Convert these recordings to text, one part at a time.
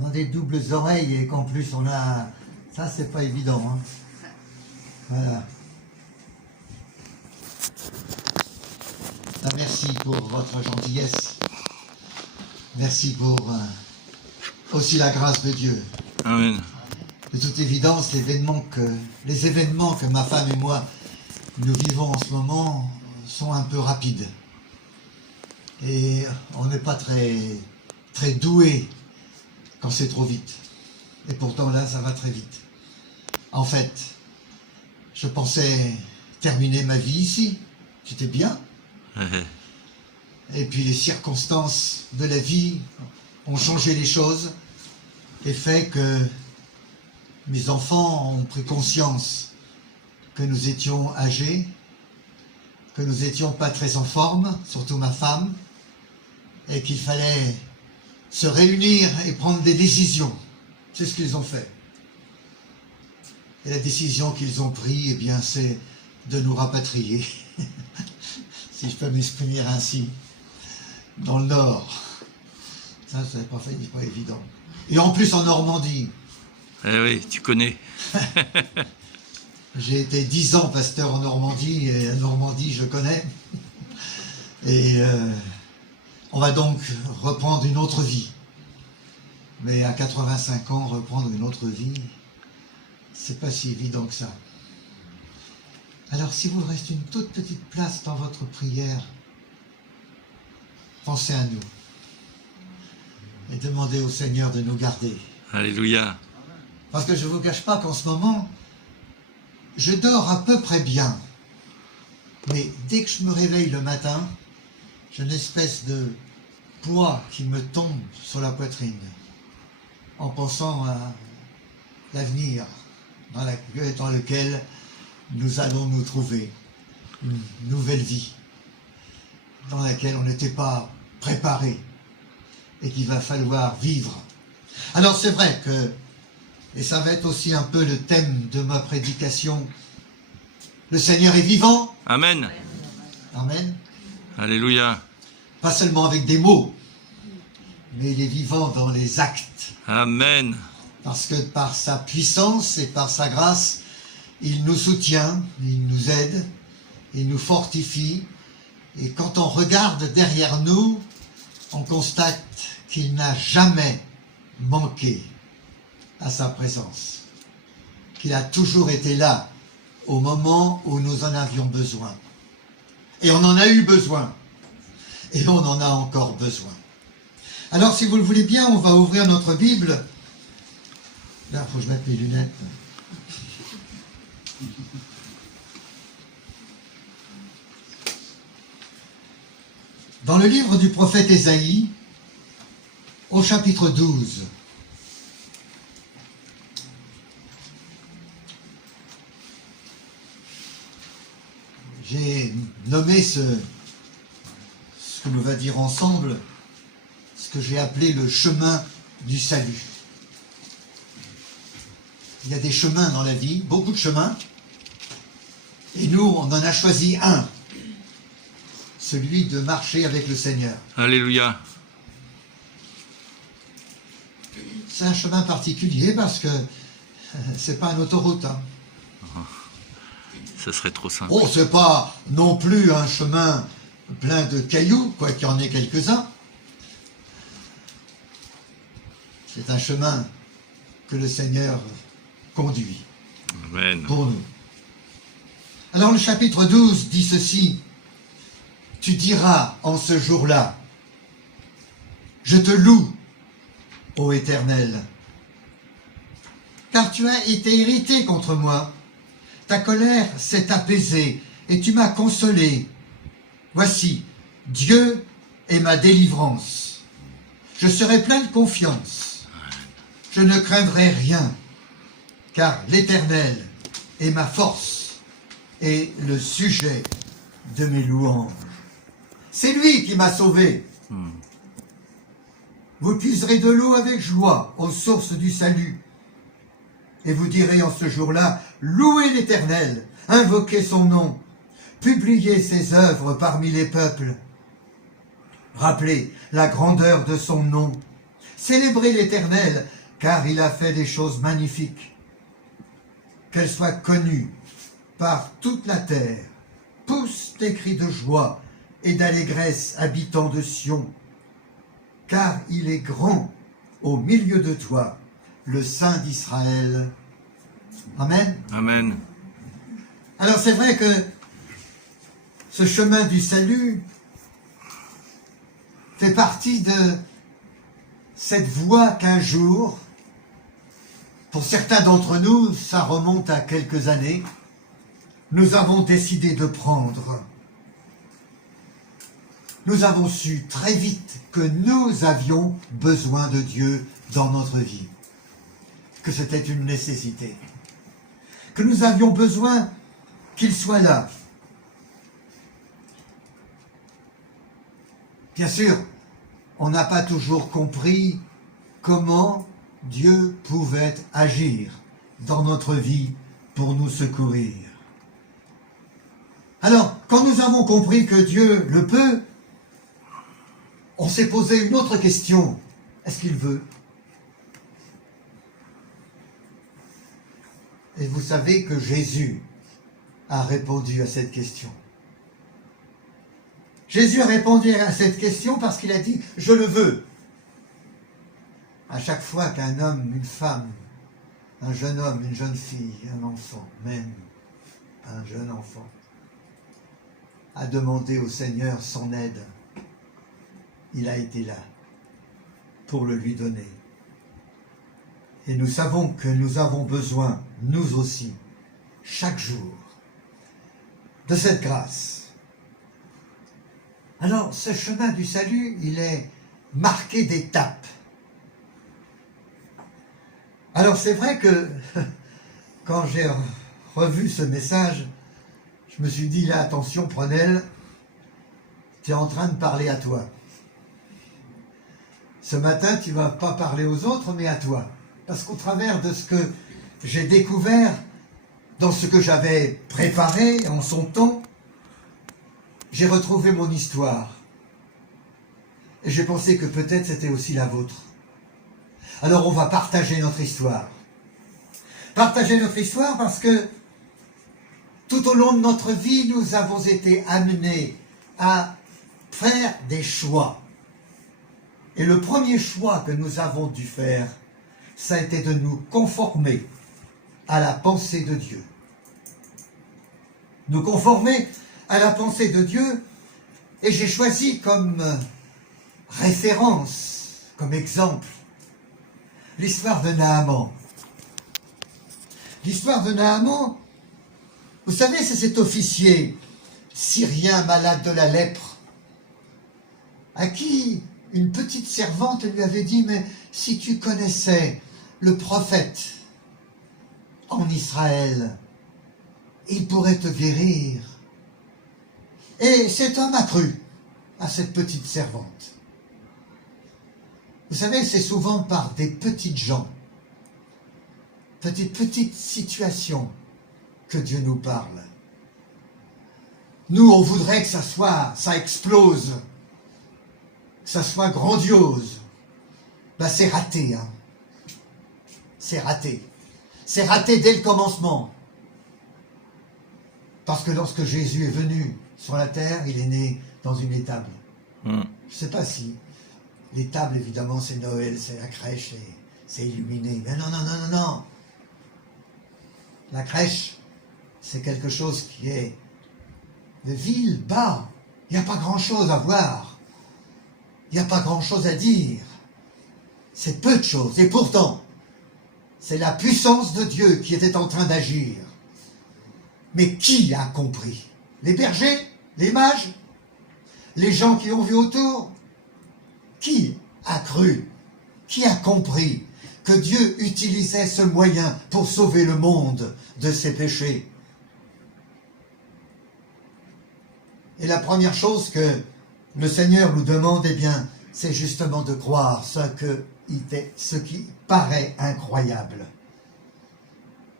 On a des doubles oreilles et qu'en plus on a... Ça, c'est pas évident. Hein. Voilà. Ah, merci pour votre gentillesse. Merci pour aussi la grâce de Dieu. Amen. De toute évidence, les événements que ma femme et moi nous vivons en ce moment sont un peu rapides. Et on n'est pas très doué quand c'est trop vite. Et pourtant là, ça va très vite. En fait, je pensais terminer ma vie ici. C'était bien. Et puis les circonstances de la vie ont changé les choses et fait que mes enfants ont pris conscience que nous étions âgés, que nous n'étions pas très en forme, surtout ma femme, et qu'il fallait se réunir et prendre des décisions. C'est ce qu'ils ont fait. Et la décision qu'ils ont prise, eh bien, c'est de nous rapatrier, si je peux m'exprimer ainsi, dans le Nord. Ça, c'est pas évident. Et en plus en Normandie. Eh oui, tu connais. J'ai été 10 ans pasteur en Normandie, et la Normandie, je connais. Et on va donc reprendre une autre vie. Mais à 85 ans, reprendre une autre vie, c'est pas si évident que ça. Alors, si vous reste une toute petite place dans votre prière, pensez à nous. Et demandez au Seigneur de nous garder. Alléluia. Parce que je ne vous cache pas qu'en ce moment, je dors à peu près bien. Mais dès que je me réveille le matin, j'ai une espèce de poids qui me tombe sur la poitrine. En pensant à l'avenir dans lequel nous allons nous trouver. Une nouvelle vie dans laquelle on n'était pas préparé et qu'il va falloir vivre. Alors c'est vrai que, et ça va être aussi un peu le thème de ma prédication, le Seigneur est vivant. Amen. Amen. Alléluia. Pas seulement avec des mots, mais il est vivant dans les actes. Amen. Parce que par sa puissance et par sa grâce, il nous soutient, il nous aide, il nous fortifie. Et quand on regarde derrière nous, on constate qu'il n'a jamais manqué à sa présence. Qu'il a toujours été là au moment où nous en avions besoin. Et on en a eu besoin. Et on en a encore besoin. Alors, si vous le voulez bien, on va ouvrir notre Bible. Là, il faut que je mette mes lunettes. Dans le livre du prophète Ésaïe, au chapitre 12, j'ai nommé ce que nous va dire ensemble, ce que j'ai appelé le chemin du salut. Il y a des chemins dans la vie, beaucoup de chemins, et nous, on en a choisi un, celui de marcher avec le Seigneur. Alléluia. C'est un chemin particulier parce que c'est pas une autoroute. Hein. Ça serait trop simple. Oh, c'est pas non plus un chemin plein de cailloux, quoi qu'il y en ait quelques-uns. C'est un chemin que le Seigneur conduit. Amen. Pour nous. Alors le chapitre 12 dit ceci: tu diras en ce jour-là, je te loue, ô Éternel, car tu as été irrité contre moi, ta colère s'est apaisée et tu m'as consolé. Voici, Dieu est ma délivrance. Je serai plein de confiance. Je ne craindrai rien, car l'Éternel est ma force et le sujet de mes louanges. C'est lui qui m'a sauvé. Vous puiserez de l'eau avec joie aux sources du salut. Et vous direz en ce jour-là, louez l'Éternel, invoquez son nom, publiez ses œuvres parmi les peuples. Rappelez la grandeur de son nom, Célébrez l'Éternel, car il a fait des choses magnifiques. Qu'elles soient connues par toute la terre. Pousse des cris de joie et d'allégresse, habitants de Sion, car il est grand au milieu de toi, le Saint d'Israël. Amen. Amen. Alors c'est vrai que ce chemin du salut fait partie de cette voie qu'un jour, pour certains d'entre nous, ça remonte à quelques années, nous avons décidé de prendre. Nous avons su très vite que nous avions besoin de Dieu dans notre vie, que c'était une nécessité, que nous avions besoin qu'il soit là. Bien sûr, on n'a pas toujours compris comment Dieu pouvait agir dans notre vie pour nous secourir. Alors, quand nous avons compris que Dieu le peut, on s'est posé une autre question. Est-ce qu'il veut? Et vous savez que Jésus a répondu à cette question. Jésus a répondu à cette question parce qu'il a dit « Je le veux ». À chaque fois qu'un homme, une femme, un jeune homme, une jeune fille, un enfant, même un jeune enfant, a demandé au Seigneur son aide, il a été là pour le lui donner. Et nous savons que nous avons besoin, nous aussi, chaque jour, de cette grâce. Alors, ce chemin du salut, il est marqué d'étapes. Alors, c'est vrai que quand j'ai revu ce message, je me suis dit, là, attention, Prenel, tu es en train de parler à toi. Ce matin, tu ne vas pas parler aux autres, mais à toi. Parce qu'au travers de ce que j'ai découvert, dans ce que j'avais préparé en son temps, j'ai retrouvé mon histoire. Et j'ai pensé que peut-être c'était aussi la vôtre. Alors on va partager notre histoire. Partager notre histoire parce que tout au long de notre vie, nous avons été amenés à faire des choix. Et le premier choix que nous avons dû faire, ça a été de nous conformer à la pensée de Dieu. Nous conformer à la pensée de Dieu, et j'ai choisi comme référence, comme exemple, l'histoire de Naaman. L'histoire de Naaman, vous savez, c'est cet officier syrien malade de la lèpre, à qui une petite servante lui avait dit « Mais si tu connaissais le prophète en Israël, il pourrait te guérir. » Et cet homme a cru à cette petite servante. Vous savez, c'est souvent par des petites gens, petites situations que Dieu nous parle. Nous, on voudrait que ça explose, que ça soit grandiose. Ben, c'est raté, hein. C'est raté. C'est raté dès le commencement. Parce que lorsque Jésus est venu sur la terre, il est né dans une étable. Je ne sais pas si l'étable, évidemment, c'est Noël, c'est la crèche, c'est illuminé. Mais non, non, non, non, non. La crèche, c'est quelque chose qui est de ville, bas. Il n'y a pas grand-chose à voir. Il n'y a pas grand-chose à dire. C'est peu de choses. Et pourtant, c'est la puissance de Dieu qui était en train d'agir. Mais qui a compris? Les bergers? Les mages? Les gens qui ont vu autour? Qui a cru? Qui a compris que Dieu utilisait ce moyen pour sauver le monde de ses péchés? Et la première chose que le Seigneur nous demande, eh bien, c'est justement de croire ce qui paraît incroyable.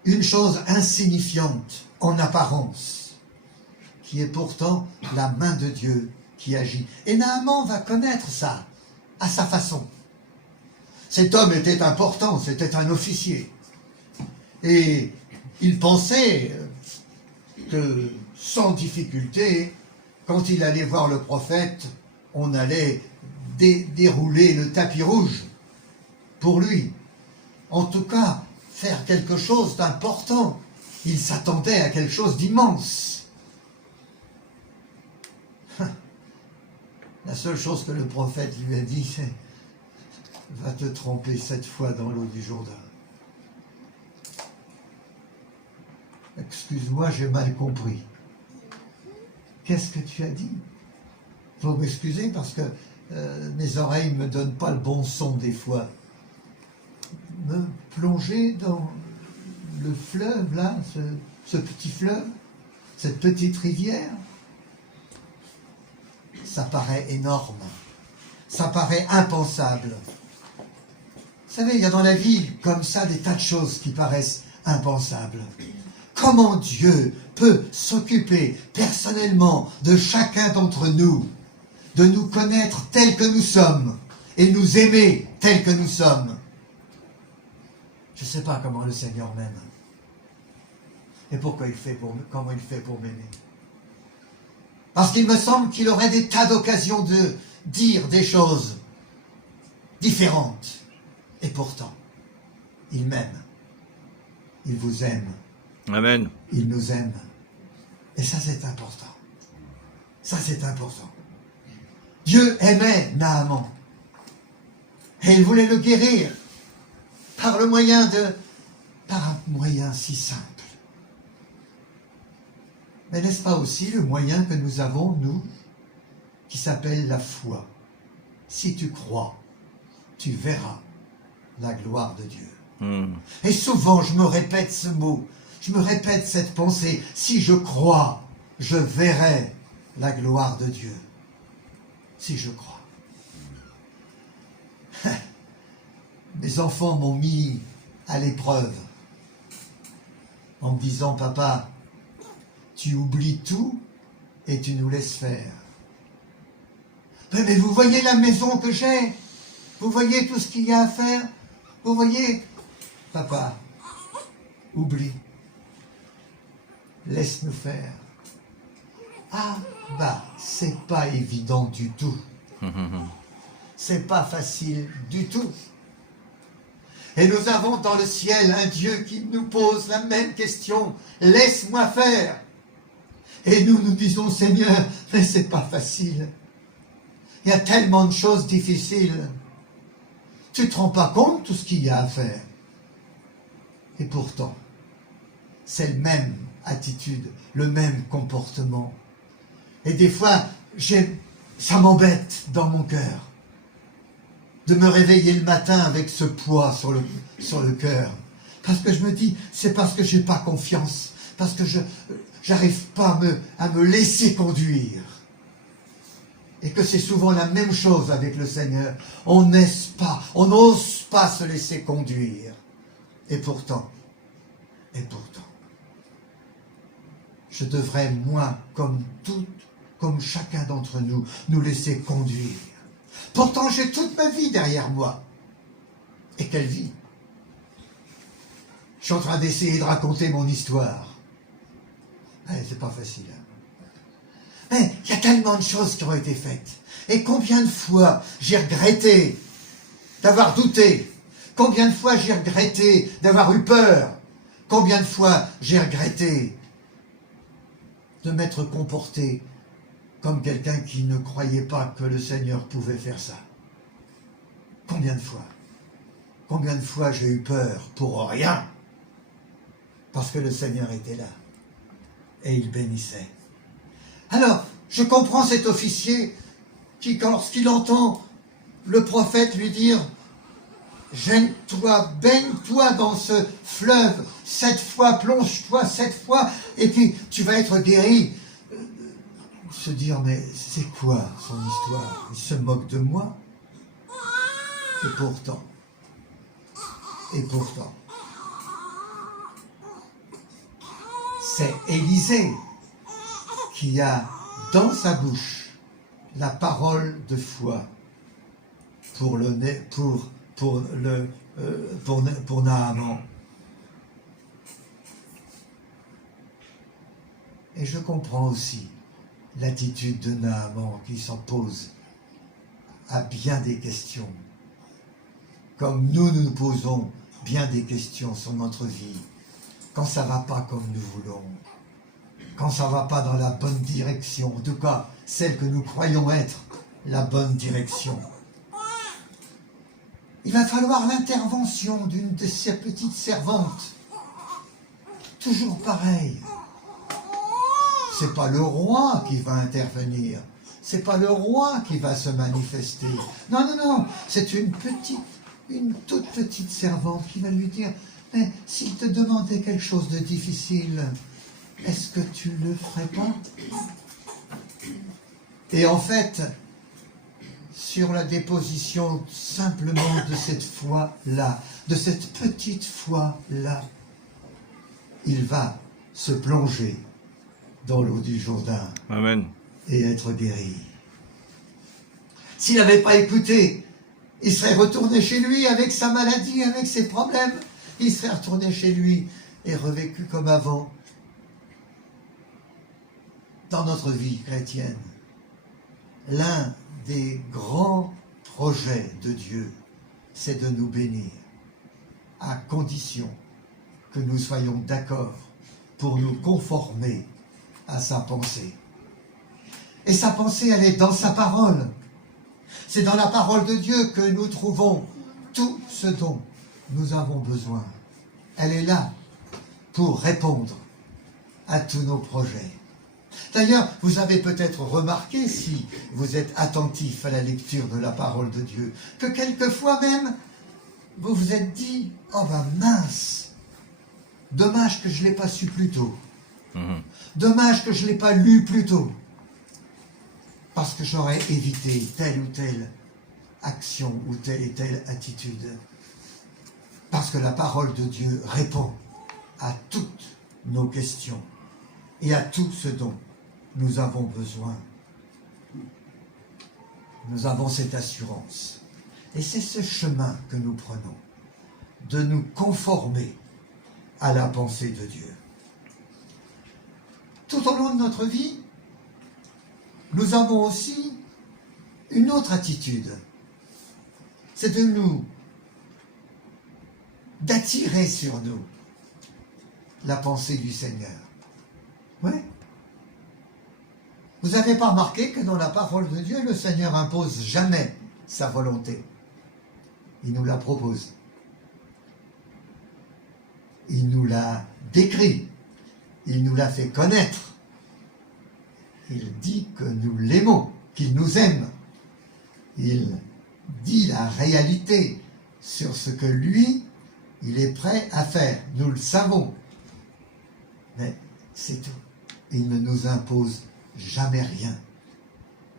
Une chose insignifiante en apparence, qui est pourtant la main de Dieu qui agit. Et Naaman va connaître ça à sa façon. Cet homme était important, c'était un officier. Et il pensait que sans difficulté, quand il allait voir le prophète, on allait dérouler le tapis rouge pour lui. En tout cas, faire quelque chose d'important. Il s'attendait à quelque chose d'immense. La seule chose que le prophète lui a dit, c'est « Va te tremper 7 fois dans l'eau du Jourdain. » Excuse-moi, j'ai mal compris. Qu'est-ce que tu as dit? Faut m'excuser parce que mes oreilles ne me donnent pas le bon son des fois. Me plonger dans le fleuve, là, ce petit fleuve, cette petite rivière, ça paraît énorme, ça paraît impensable. Vous savez, il y a dans la vie, comme ça, des tas de choses qui paraissent impensables. Comment Dieu peut s'occuper personnellement de chacun d'entre nous, de nous connaître tels que nous sommes et nous aimer tels que nous sommes? Je ne sais pas comment le Seigneur m'aime. Et pourquoi comment il fait pour m'aimer? Parce qu'il me semble qu'il aurait des tas d'occasions de dire des choses différentes. Et pourtant, il m'aime. Il vous aime. Amen. Il nous aime. Et ça, c'est important. Ça, c'est important. Dieu aimait Naaman. Et il voulait le guérir par un moyen si simple. Mais n'est-ce pas aussi le moyen que nous avons, nous, qui s'appelle la foi? Si tu crois, tu verras la gloire de Dieu. Et souvent, je me répète ce mot, je me répète cette pensée. Si je crois, je verrai la gloire de Dieu. Si je crois. Mes enfants m'ont mis à l'épreuve en me disant, papa, tu oublies tout et tu nous laisses faire. Mais vous voyez la maison que j'ai? Vous voyez tout ce qu'il y a à faire? Vous voyez? Papa, oublie. Laisse-nous faire. Ah, c'est pas évident du tout. C'est pas facile du tout. Et nous avons dans le ciel un Dieu qui nous pose la même question. Laisse-moi faire. Et nous disons, Seigneur, mais c'est pas facile. Il y a tellement de choses difficiles. Tu ne te rends pas compte de tout ce qu'il y a à faire. Et pourtant, c'est la même attitude, le même comportement. Et des fois, ça m'embête dans mon cœur de me réveiller le matin avec ce poids sur le cœur. Parce que je me dis, c'est parce que je n'ai pas confiance, parce que je n'arrive pas à me laisser conduire. Et que c'est souvent la même chose avec le Seigneur. On n'ose pas se laisser conduire. Et pourtant, je devrais, moi, comme chacun d'entre nous, nous laisser conduire. Pourtant, j'ai toute ma vie derrière moi. Et quelle vie! Je suis en train d'essayer de raconter mon histoire. C'est pas facile. Mais il y a tellement de choses qui ont été faites. Et combien de fois j'ai regretté d'avoir douté? Combien de fois j'ai regretté d'avoir eu peur? Combien de fois j'ai regretté de m'être comporté comme quelqu'un qui ne croyait pas que le Seigneur pouvait faire ça? Combien de fois? Combien de fois j'ai eu peur pour rien? Parce que le Seigneur était là. Et il bénissait. Alors, je comprends cet officier qui, lorsqu'il entend le prophète lui dire « Gêne-toi, baigne-toi dans ce fleuve, 7 fois, plonge-toi 7 fois, et puis tu vas être guéri. » Se dire « Mais c'est quoi son histoire? Il se moque de moi. » Et pourtant, c'est Élisée qui a dans sa bouche la parole de foi pour pour Naaman. Et je comprends aussi l'attitude de Naaman qui s'en pose à bien des questions. Comme nous posons bien des questions sur notre vie. Quand ça ne va pas comme nous voulons. Quand ça ne va pas dans la bonne direction. En tout cas, celle que nous croyons être la bonne direction. Il va falloir l'intervention d'une de ces petites servantes. Toujours pareil. C'est pas le roi qui va intervenir. C'est pas le roi qui va se manifester. Non, non, non. C'est une toute petite servante qui va lui dire « Mais s'il te demandait quelque chose de difficile, est-ce que tu le ferais pas ?» Et en fait, sur la déposition simplement de cette foi-là, de cette petite foi-là, il va se plonger dans l'eau du Jourdain. Amen. Et être guéri. S'il n'avait pas écouté, il serait retourné chez lui avec sa maladie, avec ses problèmes. Il serait retourné chez lui et revécu comme avant. Dans notre vie chrétienne, l'un des grands projets de Dieu, c'est de nous bénir, à condition que nous soyons d'accord pour nous conformer à sa pensée. Et sa pensée, elle est dans sa parole. C'est dans la parole de Dieu que nous trouvons tout ce dont nous avons besoin. Elle est là pour répondre à tous nos projets. D'ailleurs, vous avez peut-être remarqué, si vous êtes attentif à la lecture de la parole de Dieu, que quelquefois même, vous vous êtes dit « Oh ben mince, dommage que je ne l'ai pas su plus tôt. Dommage que je ne l'ai pas lu plus tôt. » Parce que j'aurais évité telle ou telle action ou telle et telle attitude. Parce que la parole de Dieu répond à toutes nos questions et à tout ce dont nous avons besoin. Nous avons cette assurance. Et c'est ce chemin que nous prenons, de nous conformer à la pensée de Dieu. Tout au long de notre vie, nous avons aussi une autre attitude. C'est d'attirer sur nous la pensée du Seigneur. Oui. Vous n'avez pas remarqué que dans la parole de Dieu, le Seigneur impose jamais sa volonté. Il nous la propose. Il nous l'a décrit. Il nous l'a fait connaître. Il dit que nous l'aimons, qu'il nous aime. Il dit la réalité sur ce que lui, il est prêt à faire. Nous le savons. Mais c'est tout. Il ne nous impose jamais rien.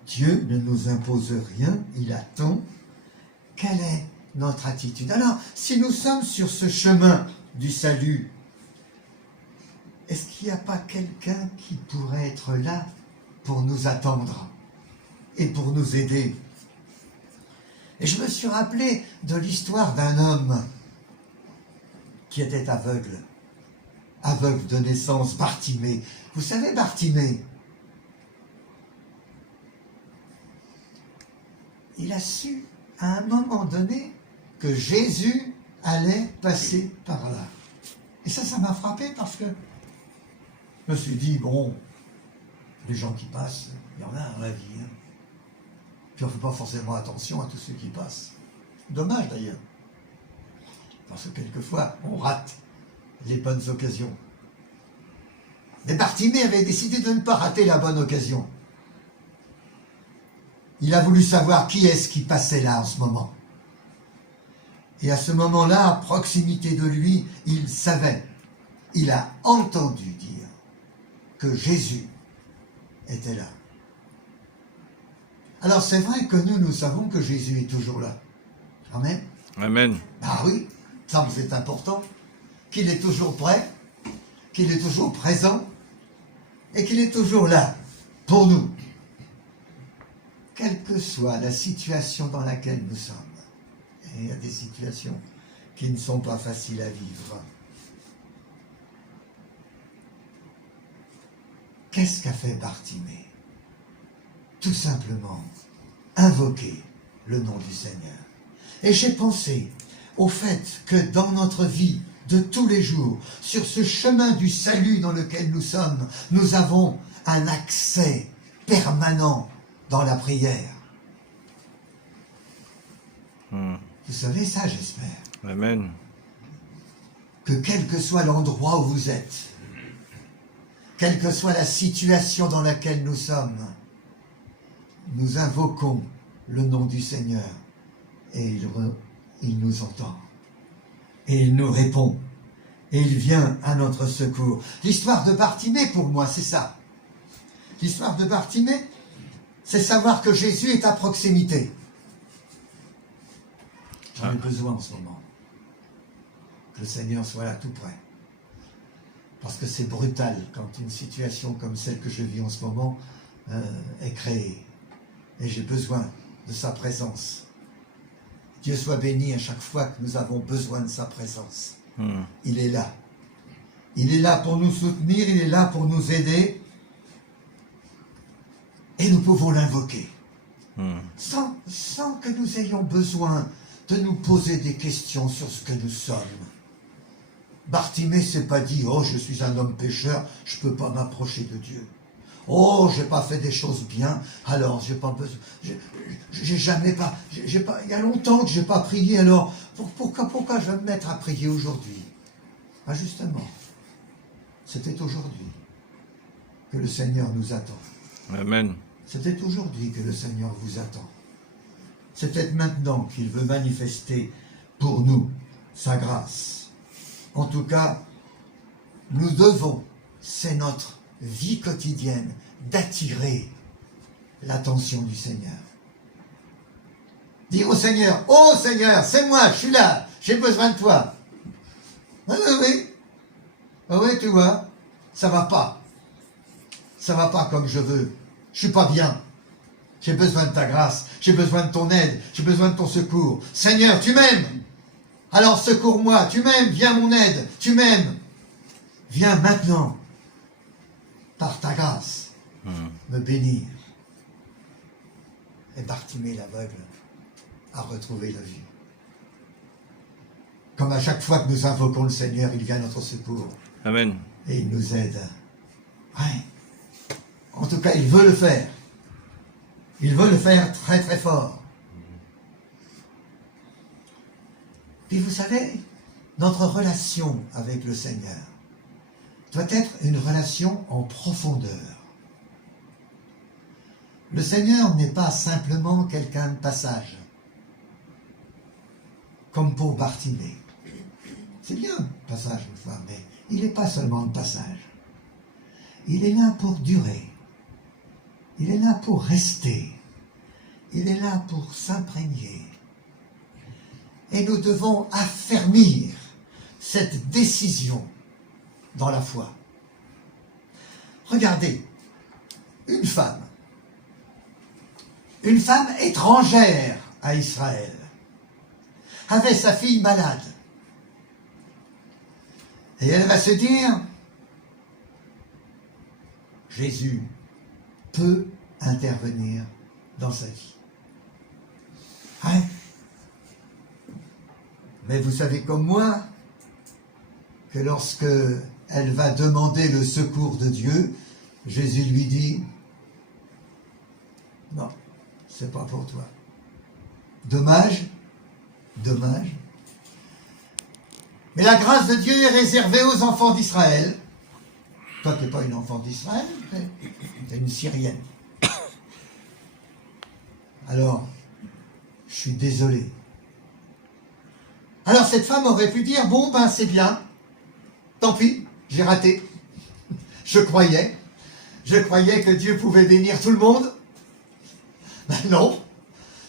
Dieu ne nous impose rien. Il attend. Quelle est notre attitude? Alors, si nous sommes sur ce chemin du salut, est-ce qu'il n'y a pas quelqu'un qui pourrait être là pour nous attendre et pour nous aider? Et je me suis rappelé de l'histoire d'un homme qui était aveugle de naissance, Bartimée. Vous savez, Bartimée, il a su à un moment donné que Jésus allait passer par là. Et ça m'a frappé parce que je me suis dit, bon, les gens qui passent, il y en a dans la vie. Hein. Puis on ne fait pas forcément attention à tous ceux qui passent. Dommage d'ailleurs. Parce que quelquefois, on rate les bonnes occasions. Mais Bartimée avait décidé de ne pas rater la bonne occasion. Il a voulu savoir qui est-ce qui passait là en ce moment. Et à ce moment-là, à proximité de lui, il savait, il a entendu dire que Jésus était là. Alors c'est vrai que nous savons que Jésus est toujours là. Amen. Amen. Ah oui, ça c'est important. Qu'il est toujours prêt, qu'il est toujours présent et qu'il est toujours là pour nous. Quelle que soit la situation dans laquelle nous sommes. il y a des situations qui ne sont pas faciles à vivre. Qu'est-ce qu'a fait Bartimée? Tout simplement invoquer le nom du Seigneur. Et j'ai pensé au fait que dans notre vie de tous les jours, sur ce chemin du salut dans lequel nous sommes, nous avons un accès permanent dans la prière. Vous savez ça, j'espère. Amen. Que quel que soit l'endroit où vous êtes, quelle que soit la situation dans laquelle nous sommes, nous invoquons le nom du Seigneur et il nous entend. Et il nous répond. Et il vient à notre secours. L'histoire de Bartimée, pour moi, c'est ça. L'histoire de Bartimée, c'est savoir que Jésus est à proximité. J'en ai besoin en ce moment. Que le Seigneur soit là tout près. Parce que c'est brutal quand une situation comme celle que je vis en ce moment est créée. Et j'ai besoin de sa présence. Dieu soit béni à chaque fois que nous avons besoin de sa présence. Il est là. Il est là pour nous soutenir, il est là pour nous aider. Et nous pouvons l'invoquer. Sans que nous ayons besoin de nous poser des questions sur ce que nous sommes. Bartimée s'est pas dit « Oh, je suis un homme pécheur, je ne peux pas m'approcher de Dieu. Oh, j'ai pas fait des choses bien, alors j'ai pas besoin. J'ai jamais pas. Il y a longtemps que j'ai pas prié, alors pourquoi je vais me mettre à prier aujourd'hui ?» Ah, justement, c'était aujourd'hui que le Seigneur nous attend. Amen. C'était aujourd'hui que le Seigneur vous attend. C'est peut-être maintenant qu'il veut manifester pour nous sa grâce. En tout cas, nous devons, c'est notre vie quotidienne, d'attirer l'attention du Seigneur. Dire au Seigneur, « Oh Seigneur, c'est moi, je suis là, j'ai besoin de toi. » Oui, oui, oui. Oui, tu vois, ça va pas. Ça va pas comme je veux. Je suis pas bien. J'ai besoin de ta grâce, j'ai besoin de ton aide, j'ai besoin de ton secours. Seigneur, tu m'aimes. Alors secours-moi, tu m'aimes, viens mon aide, tu m'aimes. Viens maintenant, par ta grâce, me bénir. Et Bartimée l'aveugle a retrouvé la vue. Comme à chaque fois que nous invoquons le Seigneur, il vient à notre secours. Amen. Et il nous aide. Ouais. En tout cas, il veut le faire. Il veut le faire très très fort. Puis vous savez, notre relation avec le Seigneur doit être une relation en profondeur. Le Seigneur n'est pas simplement quelqu'un de passage, comme pour Bartimée. C'est bien, passage une fois, mais il n'est pas seulement de passage. Il est là pour durer. Il est là pour rester. Il est là pour s'imprégner. Et nous devons affermir cette décision dans la foi. Regardez, une femme étrangère à Israël, avait sa fille malade. Et elle va se dire, Jésus peut intervenir dans sa vie. Hein? Mais vous savez comme moi que lorsque elle va demander le secours de Dieu, Jésus lui dit, non, c'est pas pour toi. Dommage, dommage. Mais la grâce de Dieu est réservée aux enfants d'Israël. Toi, tu n'es pas une enfant d'Israël, tu es une Syrienne. Alors, je suis désolé. Alors cette femme aurait pu dire, bon ben c'est bien, tant pis, j'ai raté. Je croyais que Dieu pouvait bénir tout le monde. Ben non,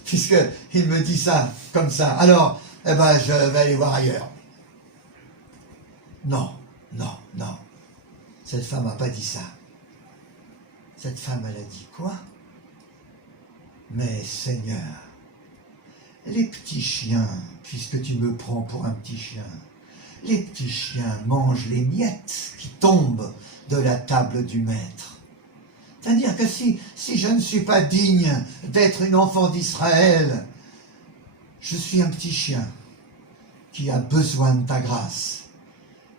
puisqu'il me dit ça, comme ça. Alors, eh ben je vais aller voir ailleurs. Non, non, non. Cette femme n'a pas dit ça. Cette femme, elle a dit quoi? Mais Seigneur, les petits chiens, puisque tu me prends pour un petit chien, les petits chiens mangent les miettes qui tombent de la table du maître. C'est-à-dire que si je ne suis pas digne d'être une enfant d'Israël, je suis un petit chien qui a besoin de ta grâce,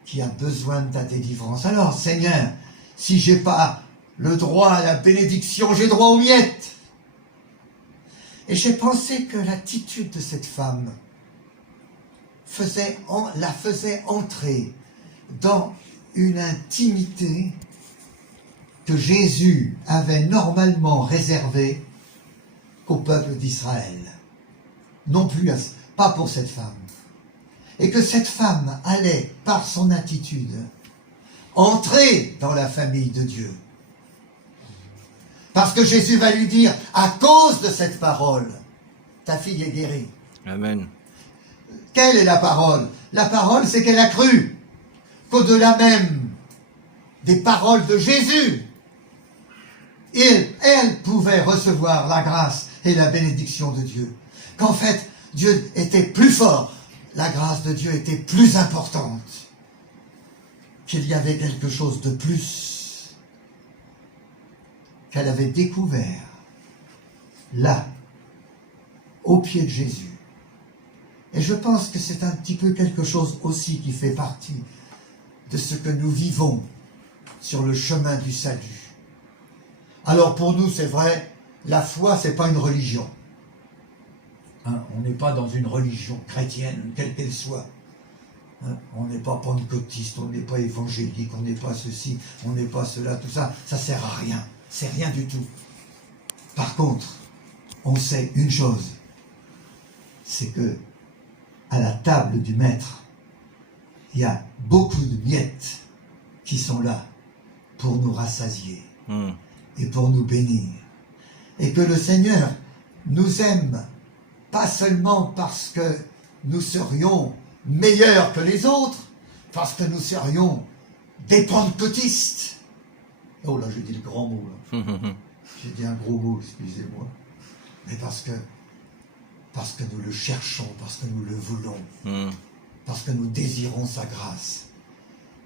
qui a besoin de ta délivrance. Alors, Seigneur, si j'ai pas le droit à la bénédiction, j'ai droit aux miettes. Et j'ai pensé que l'attitude de cette femme la faisait entrer dans une intimité que Jésus avait normalement réservée qu'au peuple d'Israël. Non plus, pas pour cette femme. Et que cette femme allait, par son attitude, entrer dans la famille de Dieu. Parce que Jésus va lui dire, à cause de cette parole, ta fille est guérie. Amen. Quelle est la parole? La parole, c'est qu'elle a cru qu'au-delà même des paroles de Jésus, elle pouvait recevoir la grâce et la bénédiction de Dieu. Qu'en fait, Dieu était plus fort, la grâce de Dieu était plus importante, qu'il y avait quelque chose de plus qu'elle avait découvert là, au pied de Jésus. Et je pense que c'est un petit peu quelque chose aussi qui fait partie de ce que nous vivons sur le chemin du salut. Alors pour nous, c'est vrai, la foi, c'est pas une religion. Hein, on n'est pas dans une religion chrétienne, quelle qu'elle soit. Hein, on n'est pas pentecôtiste, on n'est pas évangélique, on n'est pas ceci, on n'est pas cela, tout ça, ça sert à rien. C'est rien du tout. Par contre, on sait une chose, c'est que à la table du maître, il y a beaucoup de miettes qui sont là pour nous rassasier et pour nous bénir. Et que le Seigneur nous aime, pas seulement parce que nous serions meilleurs que les autres, parce que nous serions des pentecôtistes. Oh là, j'ai dit le grand mot, là. J'ai dit un gros mot, excusez-moi. Mais parce que nous le cherchons, parce que nous le voulons, parce que nous désirons sa grâce,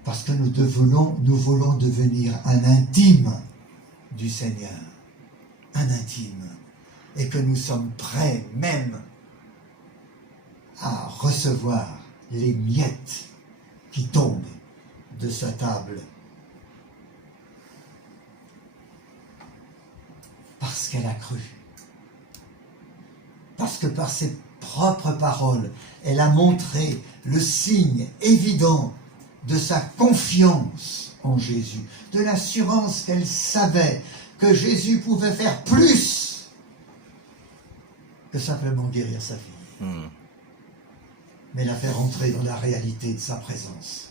parce que nous voulons devenir un intime du Seigneur, un intime, et que nous sommes prêts même à recevoir les miettes qui tombent de sa table. Parce qu'elle a cru. Parce que par ses propres paroles, elle a montré le signe évident de sa confiance en Jésus, de l'assurance qu'elle savait que Jésus pouvait faire plus que simplement guérir sa fille, mais la faire entrer dans la réalité de sa présence.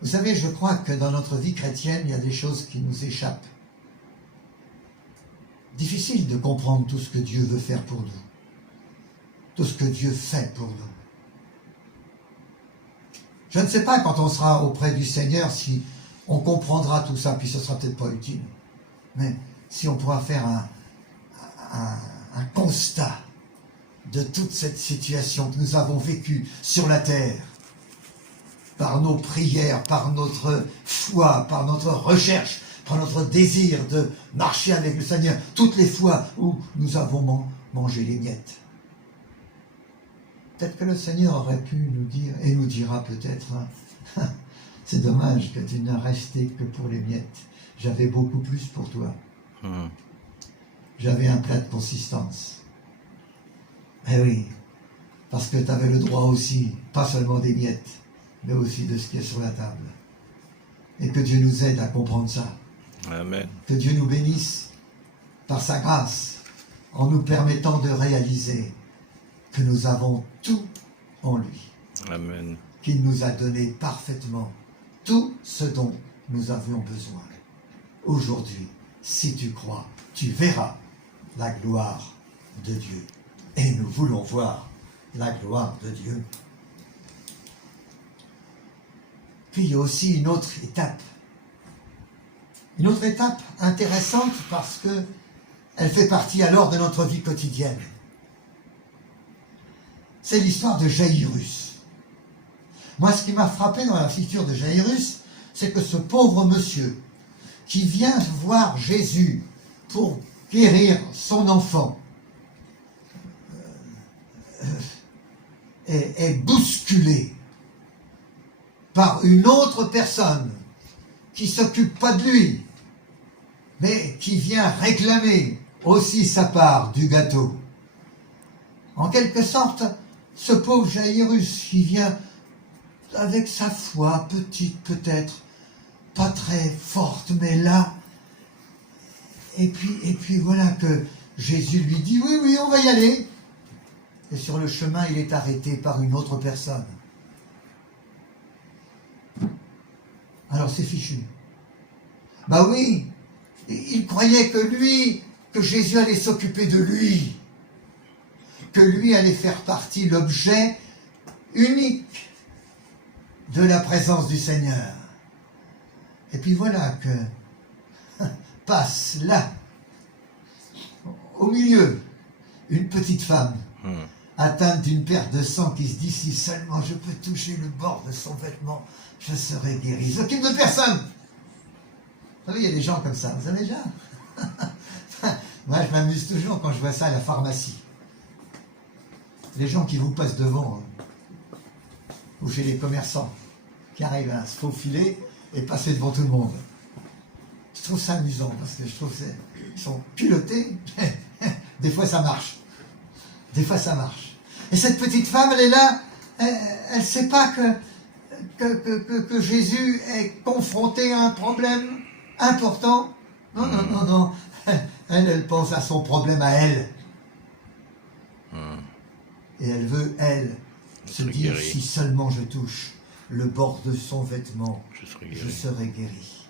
Vous savez, je crois que dans notre vie chrétienne, il y a des choses qui nous échappent. Difficile de comprendre tout ce que Dieu veut faire pour nous, tout ce que Dieu fait pour nous. Je ne sais pas quand on sera auprès du Seigneur si on comprendra tout ça, puis ce sera peut-être pas utile, mais si on pourra faire un constat de toute cette situation que nous avons vécue sur la terre, par nos prières, par notre foi, par notre recherche, par notre désir de marcher avec le Seigneur, toutes les fois où nous avons mangé les miettes. Peut-être que le Seigneur aurait pu nous dire, et nous dira peut-être, c'est dommage que tu n'as resté que pour les miettes. J'avais beaucoup plus pour toi. J'avais un plat de consistance. Eh oui, parce que tu avais le droit aussi, pas seulement des miettes, mais aussi de ce qui est sur la table. Et que Dieu nous aide à comprendre ça. Amen. Que Dieu nous bénisse par sa grâce, en nous permettant de réaliser que nous avons tout en lui. Amen. Qu'il nous a donné parfaitement tout ce dont nous avions besoin. Aujourd'hui, si tu crois, tu verras la gloire de Dieu. Et nous voulons voir la gloire de Dieu. Puis il y a aussi une autre étape. Une autre étape intéressante parce que elle fait partie alors de notre vie quotidienne. c'est l'histoire de Jaïrus. Moi, ce qui m'a frappé dans la figure de Jaïrus, c'est que ce pauvre monsieur qui vient voir Jésus pour guérir son enfant est bousculé par une autre personne qui s'occupe pas de lui, mais qui vient réclamer aussi sa part du gâteau. En quelque sorte, ce pauvre Jaïrus qui vient avec sa foi, petite peut-être, pas très forte, mais là, et puis voilà que Jésus lui dit, oui, oui, on va y aller. Et sur le chemin, il est arrêté par une autre personne. Alors c'est fichu. Bah oui, il croyait que Jésus allait s'occuper de lui, que lui allait faire partie, l'objet unique de la présence du Seigneur. Et puis voilà que passe là, au milieu, une petite femme atteinte d'une perte de sang qui se dit, si seulement je peux toucher le bord de son vêtement, je serai guéri. Il s'occupe de personne. Vous savez, il y a des gens comme ça, vous savez déjà. Moi, je m'amuse toujours quand je vois ça à la pharmacie. Les gens qui vous passent devant, ou chez les commerçants, qui arrivent à se faufiler et passer devant tout le monde. Je trouve ça amusant, parce que je trouve qu'ils sont pilotés. Des fois, ça marche. Des fois, ça marche. Et cette petite femme, elle est là, elle ne sait pas que Jésus est confronté à un problème important. Non, non, non, non. Elle pense à son problème à elle. Et elle veut, elle, se dire, guéri. Si seulement je touche le bord de son vêtement, je serai guéri.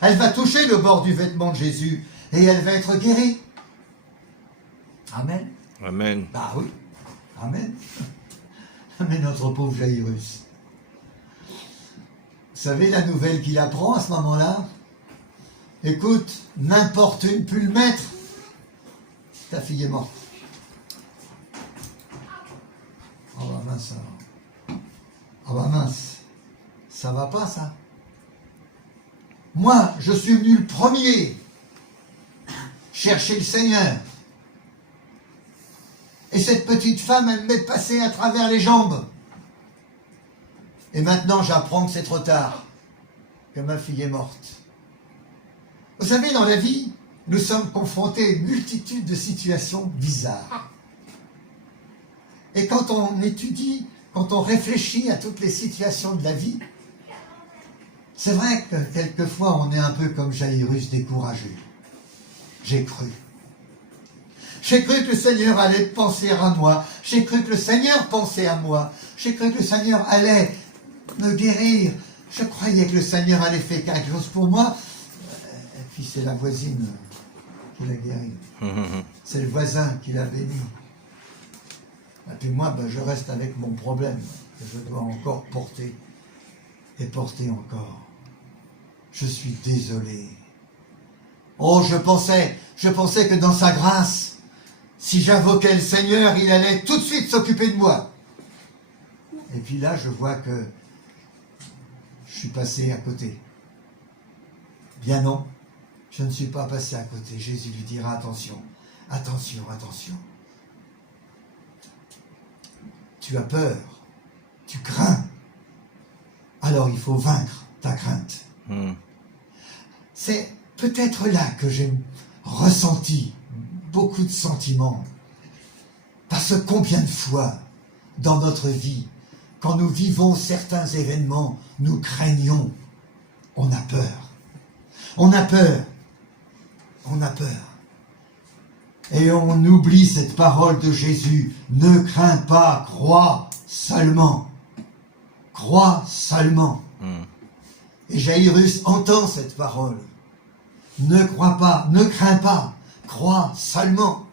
Elle va toucher le bord du vêtement de Jésus et elle va être guérie. Amen. Amen. Bah oui. Amen. Mais notre pauvre Jaïrus. Vous savez la nouvelle qu'il apprend à ce moment-là? Écoute, n'importe une pu le mettre. Ta fille est morte. Oh bah mince alors. Oh bah mince. Ça va pas ça. Moi, je suis venu le premier chercher le Seigneur. Et cette petite femme, elle m'est passée à travers les jambes. Et maintenant, j'apprends que c'est trop tard, que ma fille est morte. Vous savez, dans la vie, nous sommes confrontés à une multitude de situations bizarres. Et quand on étudie, quand on réfléchit à toutes les situations de la vie, c'est vrai que quelquefois, on est un peu comme Jaïrus, découragé. J'ai cru. J'ai cru que le Seigneur allait penser à moi. J'ai cru que le Seigneur pensait à moi. J'ai cru que le Seigneur allait me guérir. Je croyais que le Seigneur allait faire quelque chose pour moi. Et puis c'est la voisine qui l'a guéri. C'est le voisin qui l'a béni. Et puis moi, je reste avec mon problème que je dois encore porter. Et porter encore. Je suis désolé. Oh, je pensais que dans sa grâce, si j'invoquais le Seigneur, il allait tout de suite s'occuper de moi. Et puis là, je vois que je suis passé à côté. Bien non, je ne suis pas passé à côté. Jésus lui dira, attention, attention, attention. Tu as peur, tu crains. Alors il faut vaincre ta crainte. C'est peut-être là que j'ai ressenti beaucoup de sentiments. Parce que combien de fois, dans notre vie, quand nous vivons certains événements, nous craignons, on a peur. On a peur. On a peur. Et on oublie cette parole de Jésus. Ne crains pas, crois seulement. Crois seulement. Et Jaïrus entend cette parole. Ne crois pas, ne crains pas, crois seulement.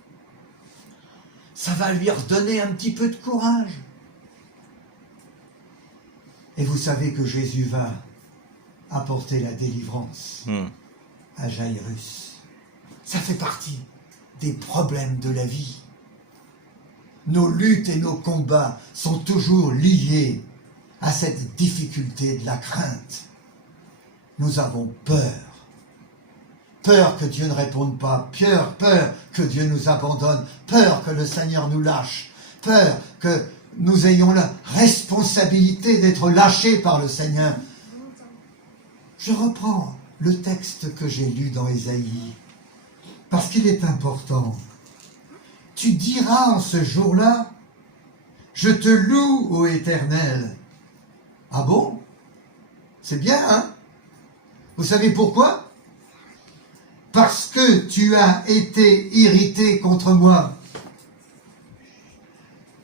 Ça va lui redonner un petit peu de courage. Et vous savez que Jésus va apporter la délivrance à Jaïrus. Ça fait partie des problèmes de la vie. nos luttes et nos combats sont toujours liés à cette difficulté de la crainte. Nous avons peur. Peur que Dieu ne réponde pas, peur que Dieu nous abandonne, peur que le Seigneur nous lâche, peur que nous ayons la responsabilité d'être lâchés par le Seigneur. Je reprends le texte que j'ai lu dans Ésaïe, parce qu'il est important. Tu diras en ce jour-là, je te loue, ô Éternel. Ah bon? C'est bien, hein? Vous savez pourquoi? Parce que tu as été irrité contre moi.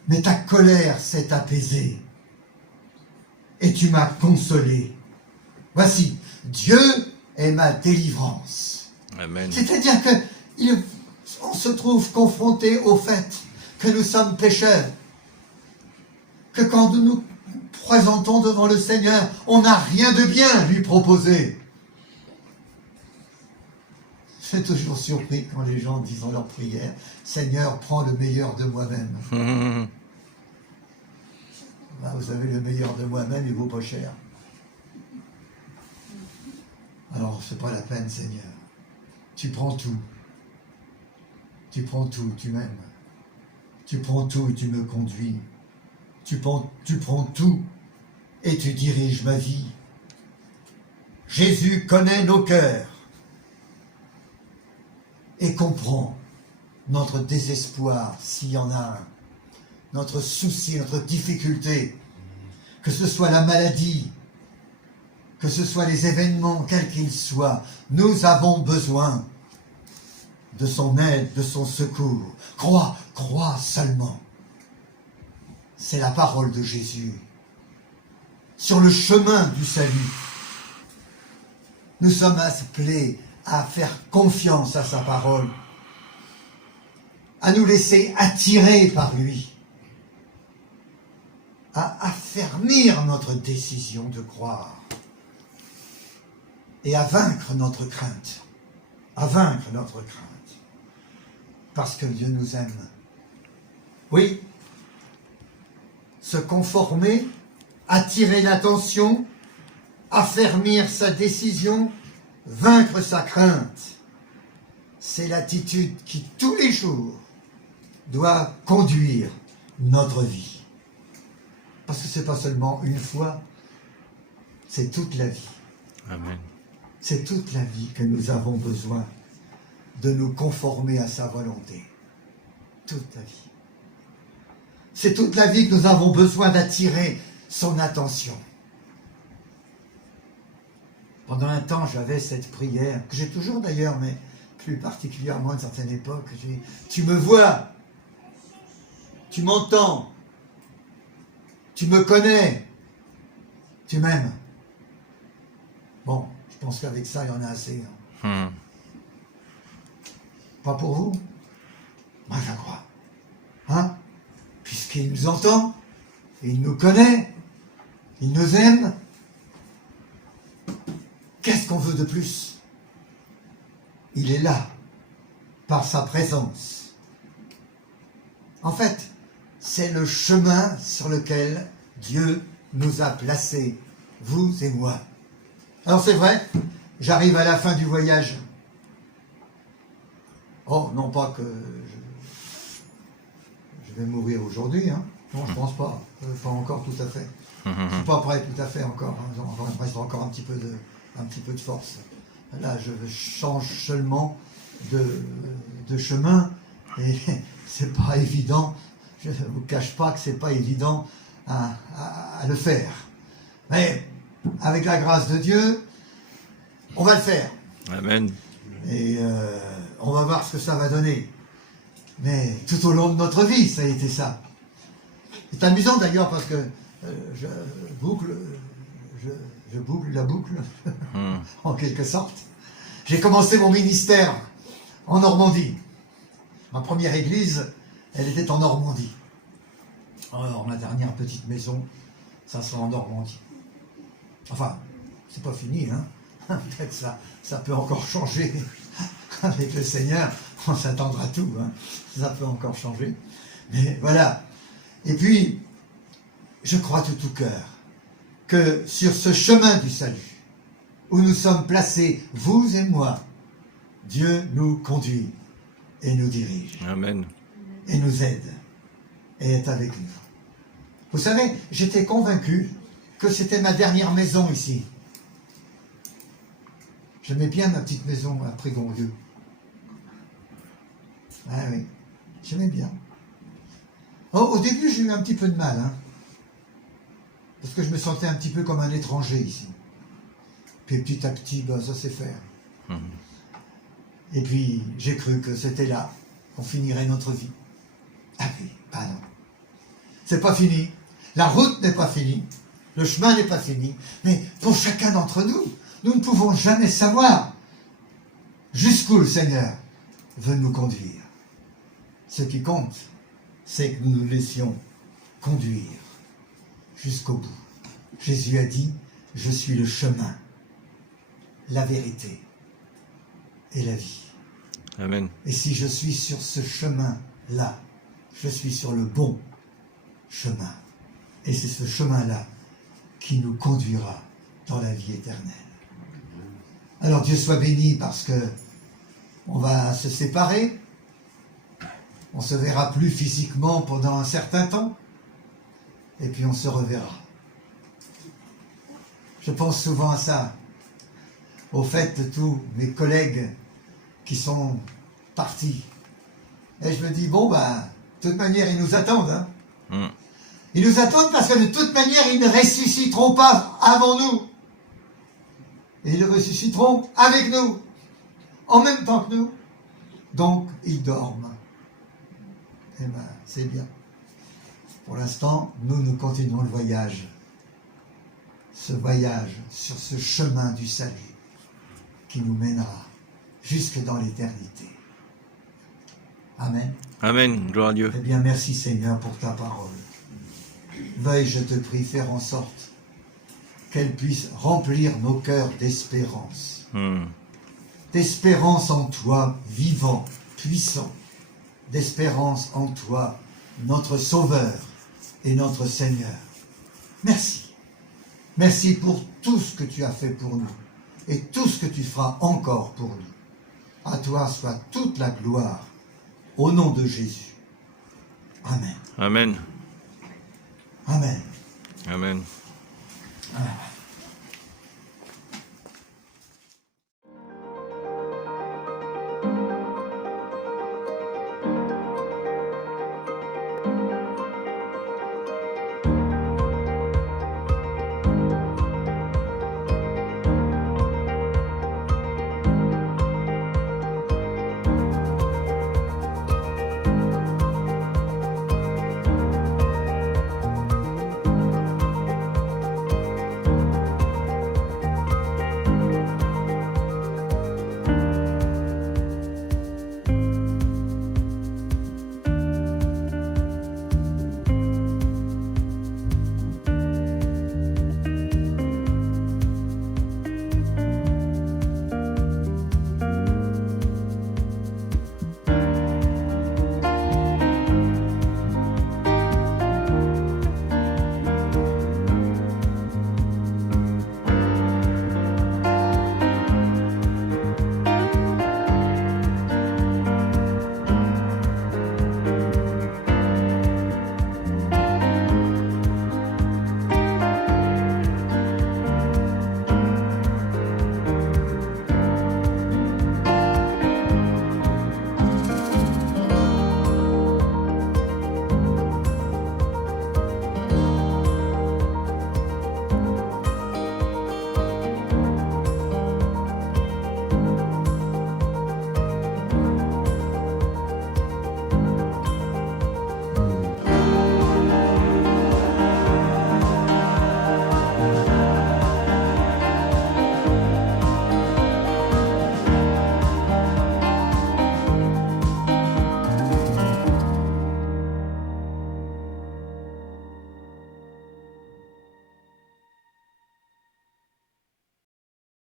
Mais ta colère s'est apaisée. Et tu m'as consolé. Voici, Dieu est ma délivrance. Amen. C'est-à-dire qu'on se trouve confronté au fait que nous sommes pécheurs. Que quand nous nous présentons devant le Seigneur, on n'a rien de bien à lui proposer. Je suis toujours surpris quand les gens disent dans leur prière, Seigneur, prends le meilleur de moi-même. Ben, vous savez, le meilleur de moi-même, il vaut pas cher. Alors, c'est pas la peine, Seigneur. Tu prends tout. Tu prends tout, tu m'aimes. Tu prends tout et tu me conduis. Tu prends tout et tu diriges ma vie. Jésus connaît nos cœurs et comprend notre désespoir, s'il y en a un, notre souci, notre difficulté, que ce soit la maladie, que ce soit les événements, quels qu'ils soient, nous avons besoin de son aide, de son secours. Crois seulement. C'est la parole de Jésus. Sur le chemin du salut, nous sommes appelés à faire confiance à sa parole, à nous laisser attirer par lui, à affermir notre décision de croire et à vaincre notre crainte, parce que Dieu nous aime. Oui, se conformer, attirer l'attention, affermir sa décision, vaincre sa crainte, c'est l'attitude qui, tous les jours, doit conduire notre vie. Parce que ce n'est pas seulement une fois, c'est toute la vie. Amen. C'est toute la vie que nous avons besoin de nous conformer à sa volonté. Toute la vie. C'est toute la vie que nous avons besoin d'attirer son attention. Pendant un temps, j'avais cette prière, que j'ai toujours d'ailleurs, mais plus particulièrement à une certaine époque. Tu me vois, tu m'entends, tu me connais, tu m'aimes. Bon, je pense qu'avec ça, il y en a assez. Pas pour vous? Moi, je crois. Hein? Puisqu'il nous entend, il nous connaît, il nous aime. Qu'est-ce qu'on veut de plus? Il est là, par sa présence. En fait, c'est le chemin sur lequel Dieu nous a placés, vous et moi. Alors c'est vrai, j'arrive à la fin du voyage. Oh, non pas que je vais mourir aujourd'hui, hein. Non, je pense pas. Pas encore tout à fait. Je suis pas prêt tout à fait encore. Hein. Il me reste encore un petit peu de force. Là, je change seulement de chemin et c'est pas évident. Je ne vous cache pas que c'est pas évident à le faire. Mais avec la grâce de Dieu, on va le faire. Amen. Et on va voir ce que ça va donner. Mais tout au long de notre vie, ça a été ça. C'est amusant d'ailleurs parce que je boucle la boucle, en quelque sorte. J'ai commencé mon ministère en Normandie. Ma première église, elle était en Normandie. Alors, ma dernière petite maison, ça sera en Normandie. Enfin, c'est pas fini, hein. Peut-être ça peut encore changer. Avec le Seigneur, on s'attendra à tout, hein. Ça peut encore changer. Mais voilà. Et puis, je crois de tout cœur que sur ce chemin du salut, où nous sommes placés, vous et moi, Dieu nous conduit et nous dirige, Amen. et nous aide, et est avec nous. Vous savez, j'étais convaincu que c'était ma dernière maison ici. J'aimais bien ma petite maison à Prégondrieu. Ah oui, j'aimais bien. Au début, j'ai eu un petit peu de mal, hein, parce que je me sentais un petit peu comme un étranger ici. Puis petit à petit, ben, ça s'est fait. Et puis, j'ai cru que c'était là qu'on finirait notre vie. Ah oui, bah non. C'est pas fini. La route n'est pas finie. Le chemin n'est pas fini. Mais pour chacun d'entre nous, nous ne pouvons jamais savoir jusqu'où le Seigneur veut nous conduire. Ce qui compte, c'est que nous nous laissions conduire jusqu'au bout. Jésus a dit, je suis le chemin, la vérité et la vie. Amen. Et si je suis sur ce chemin-là, je suis sur le bon chemin. Et c'est ce chemin-là qui nous conduira dans la vie éternelle. Alors Dieu soit béni parce que on va se séparer. On ne se verra plus physiquement pendant un certain temps. Et puis on se reverra. Je pense souvent à ça. Au fait de tous mes collègues qui sont partis. Et je me dis, bon, ben, de toute manière, ils nous attendent. Hein. Ils nous attendent parce que de toute manière, ils ne ressusciteront pas avant nous. Et ils ressusciteront avec nous, en même temps que nous. Donc, ils dorment. Eh bien, c'est bien. Pour l'instant, nous continuons le voyage. Ce voyage sur ce chemin du salut qui nous mènera jusque dans l'éternité. Amen. Amen. Gloire à Dieu. Eh bien, merci Seigneur pour ta parole. Veuille, je te prie, faire en sorte qu'elle puisse remplir nos cœurs d'espérance. D'espérance en toi, vivant, puissant. D'espérance en toi, notre Sauveur et notre Seigneur. Merci. Merci pour tout ce que tu as fait pour nous et tout ce que tu feras encore pour nous. À toi soit toute la gloire, au nom de Jésus. Amen. Amen. Amen. Amen. Amen.